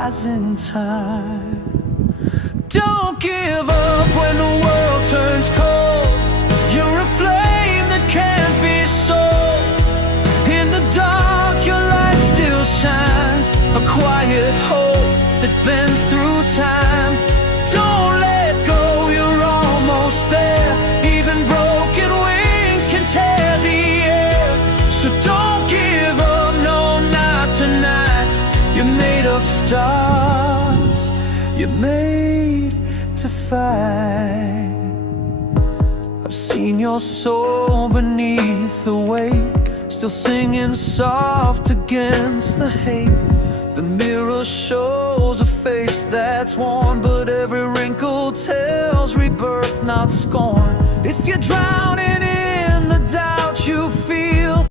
As in time. Don't give up when the world turns cold. You're a flame that can't be sold. In the dark your light still shines, a quiet hope that bends through time. Don't let go, you're almost there. Even broken wings can tear the air. So don't give up, no, not tonight. You're made of stars, you're made to fight. I've seen your soul beneath the weight, still singing soft against the hate. The mirror shows a face that's worn, but every wrinkle tells rebirth, not scorn. If you're drowning in the doubt you feel,